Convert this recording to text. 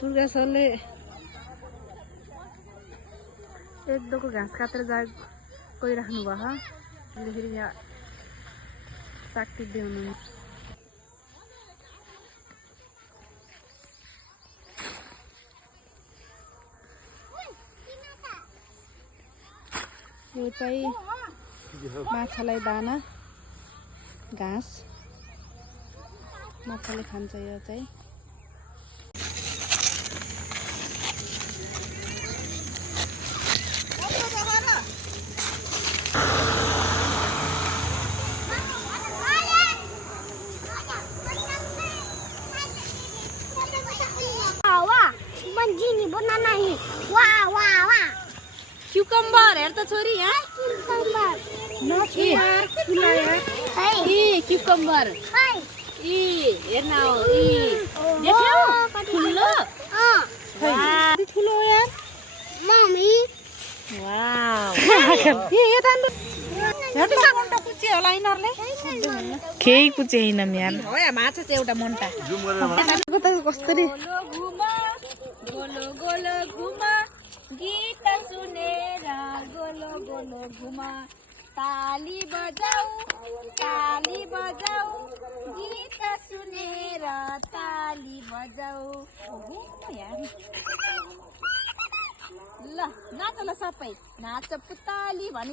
दुर्गा सरले एक दोको घाँस काटेर गइराख्नु भयो। अहिले फेरि यहाँ साग टिप्दै हुनुहुन्छ। यो चाहिँ माछालाई दाना घाँस माछाले खान्छ। यो चाहिँ क्युकम्बर हेर त छोरी यहाँ क्युकम्बर हेर्न ठुलो यार केही कुचे होइन यार माछा चाहिँ एउटा मन्टा कसरी गोलो गोलो घुमा गीत सुनेर गोलो गोलो घुमा ताली बजाऊ गीत सुनेर ताली बजाऊ ल नाच ल सबै नाच पुताली भनी